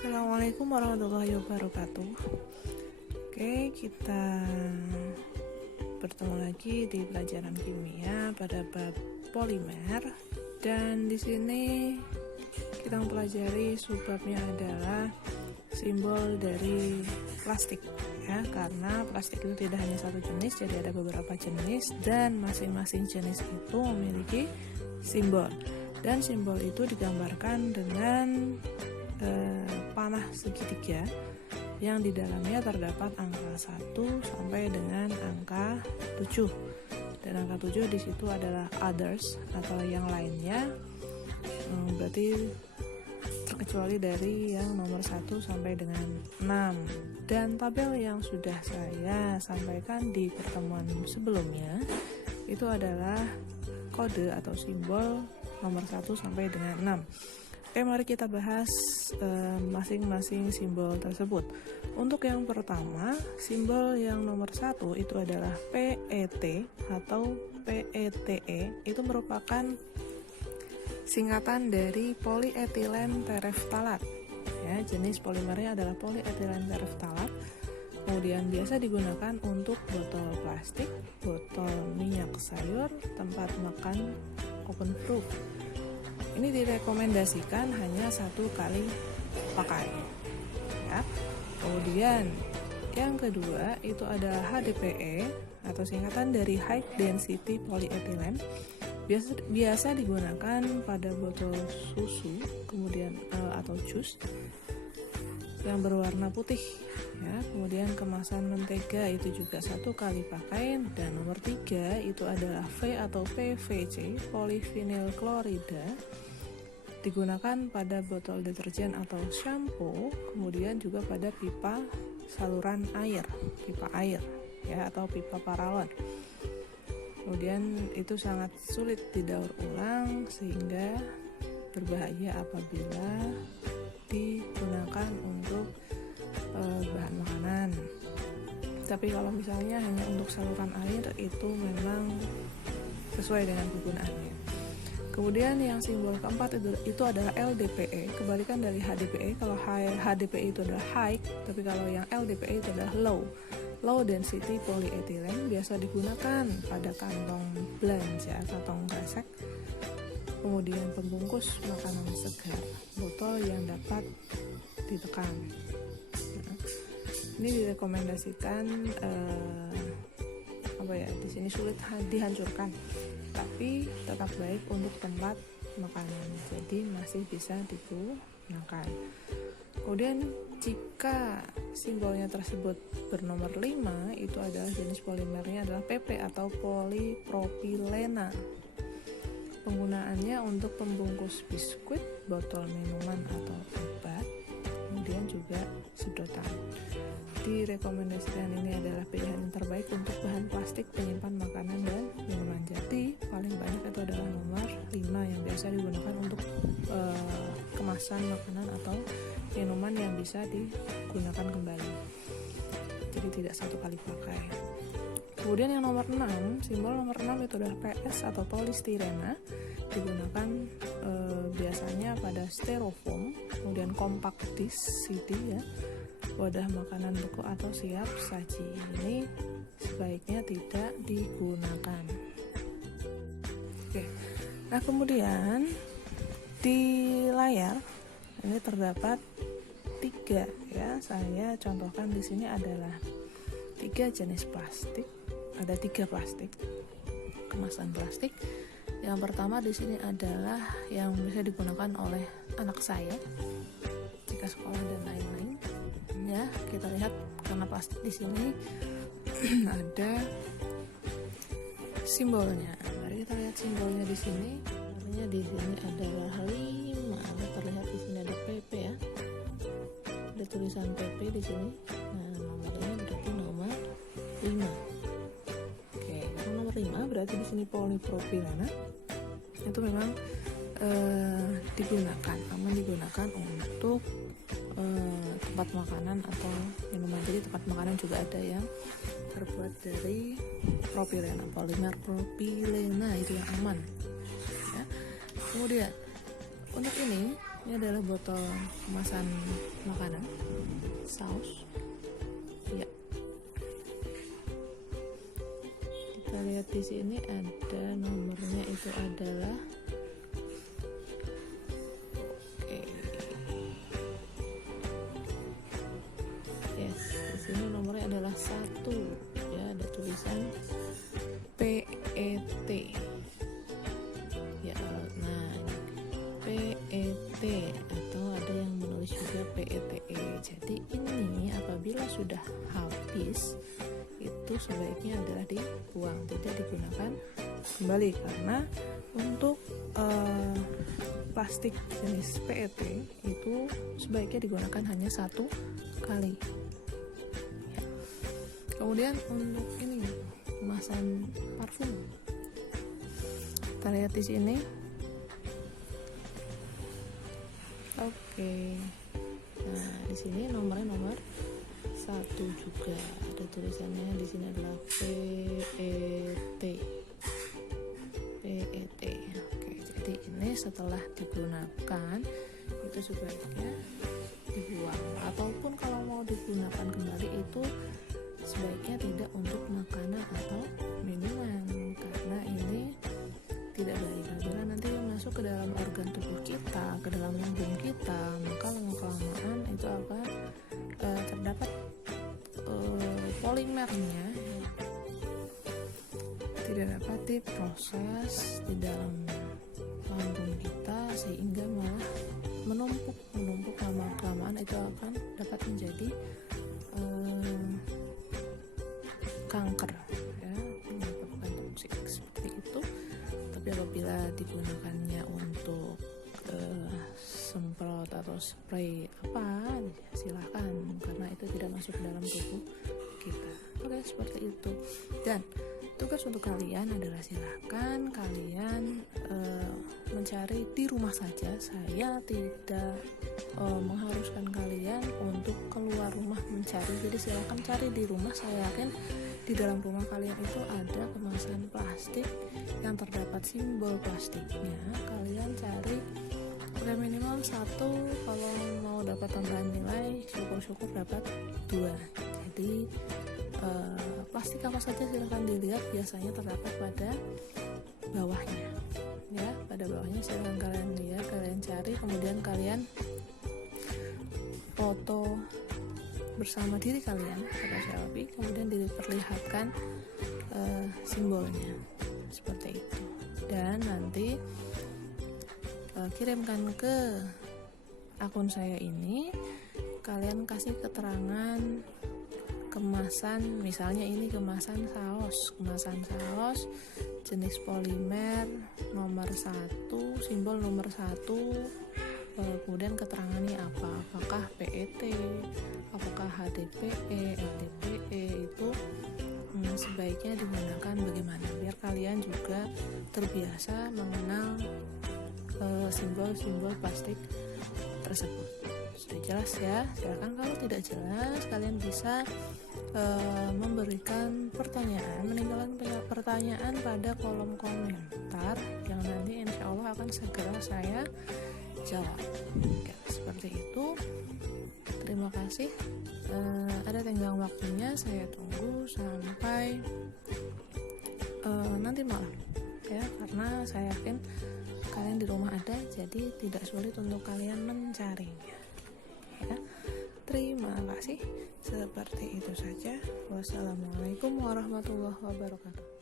Assalamualaikum warahmatullahi wabarakatuh. Oke, kita bertemu lagi di pelajaran kimia pada bab polimer, dan di sini kita mempelajari subbabnya adalah simbol dari plastik ya, karena plastik itu tidak hanya satu jenis, jadi ada beberapa jenis dan masing-masing jenis itu memiliki simbol, dan simbol itu digambarkan dengan panah segitiga yang di dalamnya terdapat angka 1 sampai dengan angka 7. Dan angka 7 di situ adalah others atau yang lainnya. Berarti terkecuali dari yang nomor 1 sampai dengan 6. Dan tabel yang sudah saya sampaikan di pertemuan sebelumnya itu adalah kode atau simbol nomor 1 sampai dengan 6. Oke, mari kita bahas masing-masing simbol tersebut. Untuk yang pertama, simbol yang nomor 1 itu adalah PET atau PETE. Itu merupakan singkatan dari polyethylene tereftalat. Ya, jenis polimernya adalah polyethylene tereftalat. Kemudian biasa digunakan untuk botol plastik, botol minyak sayur, tempat makan open proof. Ini direkomendasikan hanya 1 kali pakai ya. Kemudian yang kedua itu ada HDPE atau singkatan dari High Density Polyethylene. Biasa digunakan pada botol susu kemudian atau jus yang berwarna putih ya. Kemudian kemasan mentega itu juga 1 kali pakai. Dan nomor 3 itu adalah V atau PVC, polyvinyl klorida, digunakan pada botol deterjen atau shampoo, kemudian juga pada pipa saluran air, pipa air ya, atau pipa paralon. Kemudian itu sangat sulit didaur ulang sehingga berbahaya apabila digunakan untuk bahan makanan. Tapi kalau misalnya hanya untuk saluran air itu memang sesuai dengan kegunaannya. Kemudian yang simbol keempat itu adalah LDPE, kebalikan dari HDPE. Kalau HDPE itu adalah high, tapi kalau yang LDPE itu adalah low density polyethylene, biasa digunakan pada kantong belanja, kantong kresek, kemudian pembungkus makanan segar, botol yang dapat ditekan. Ini direkomendasikan di sini sulit dihancurkan, tapi tetap baik untuk tempat makanan, jadi masih bisa digunakan. Kemudian jika simbolnya tersebut bernomor 5, itu adalah jenis polimernya adalah PP atau polipropilena. Penggunaannya untuk pembungkus biskuit, botol minuman atau obat, kemudian juga sedotan. Direkomendasikan ini adalah pilihan yang terbaik untuk bahan plastik penyimpan makanan dan minuman. Jadi paling banyak itu adalah nomor 5 yang biasa digunakan untuk kemasan makanan atau minuman yang bisa digunakan kembali, jadi tidak 1 kali pakai. Kemudian yang nomor 6, simbol nomor 6 itu adalah PS atau polistirena, digunakan biasanya pada styrofoam, kemudian compact disc CD ya, wadah makanan beku atau siap saji. Ini sebaiknya tidak digunakan. Oke. Nah, kemudian di layar ini terdapat 3 ya. Saya contohkan di sini adalah 3 jenis plastik. Ada 3 plastik, kemasan plastik. Yang pertama di sini adalah yang bisa digunakan oleh anak saya jika sekolah dan lain-lain. Ya, kita lihat karena plastik di sini ada simbolnya. Mari kita lihat simbolnya di sini. Artinya di sini adalah 5. Terlihat di sini ada PP ya. Ada tulisan PP di sini. Nah, nomornya berarti nomor 5. Oke, kalau nomor 5 berarti di sini polipropilena. Itu memang aman digunakan untuk tempat makanan atau minuman. Jadi tempat makanan juga ada yang terbuat dari propilena, polimer propilena, itu yang aman ya. Kemudian untuk ini Ini adalah botol kemasan makanan, saus. Ya. Kita lihat di sini ada nomornya, itu adalah di sini nomornya adalah 1 ya, ada tulisan PET ya. Nah, PET atau ada yang menulis juga PETE. Jadi ini apabila sudah habis itu sebaiknya adalah dibuang, tidak digunakan kembali, karena untuk plastik jenis PET itu sebaiknya digunakan hanya 1 kali. Kemudian untuk ini kemasan parfum, kita lihat di sini. Oke. Nah, di sini nomornya nomor 1 juga. Ada tulisannya di sini adalah PET. PET. Oke, jadi ini setelah digunakan itu sebaiknya dibuang, ataupun kalau mau digunakan kembali itu sebaiknya tidak untuk makanan atau minuman, karena ini tidak baik. Apabila nanti masuk ke dalam organ tubuh kita, ke dalam lambung kita, maka lama-kelamaan itu akan terdapat polimernya tidak dapat diproses di dalam lambung kita, sehingga malah menumpuk lama-kelamaan itu akan dapat menjadi kanker ya, menyebabkan toksik seperti itu. Tapi apabila digunakannya untuk semprot atau spray apa, silahkan, karena itu tidak masuk ke dalam tubuh kita. Oke, seperti itu. Dan tugas untuk kalian adalah silahkan kalian mencari di rumah saja. Saya tidak mengharuskan kalian untuk keluar rumah mencari, jadi silahkan cari di rumah. Saya yakin di dalam rumah kalian itu ada kemasan plastik yang terdapat simbol plastiknya. Kalian cari minimal 1, kalau mau dapat tambahan nilai syukur-syukur dapat 2. Jadi plastik apa saja silahkan dilihat, biasanya terdapat pada bawahnya ya, pada bawahnya silahkan kalian lihat, kalian cari, kemudian kalian foto bersama diri kalian atau selfie, kemudian diperlihatkan simbolnya seperti itu, dan nanti kirimkan ke akun saya ini. Kalian kasih keterangan kemasan, misalnya ini kemasan saus jenis polimer nomor 1, simbol nomor 1, kemudian keterangannya apa, apakah PET, apakah HDPE, LDPE, itu sebaiknya digunakan bagaimana, biar kalian juga terbiasa mengenal simbol-simbol plastik tersebut. Sudah jelas ya? Silakan, kalau tidak jelas kalian bisa memberikan pertanyaan, meninggalkan pertanyaan pada kolom komentar yang nanti insya Allah akan segera saya jawab. Ya, seperti itu. Terima kasih. Ada tenggang waktunya, saya tunggu sampai nanti malam ya, karena saya yakin kalian di rumah ada, jadi tidak sulit untuk kalian mencarinya ya. Terima kasih. Seperti itu saja. Wassalamualaikum warahmatullahi wabarakatuh.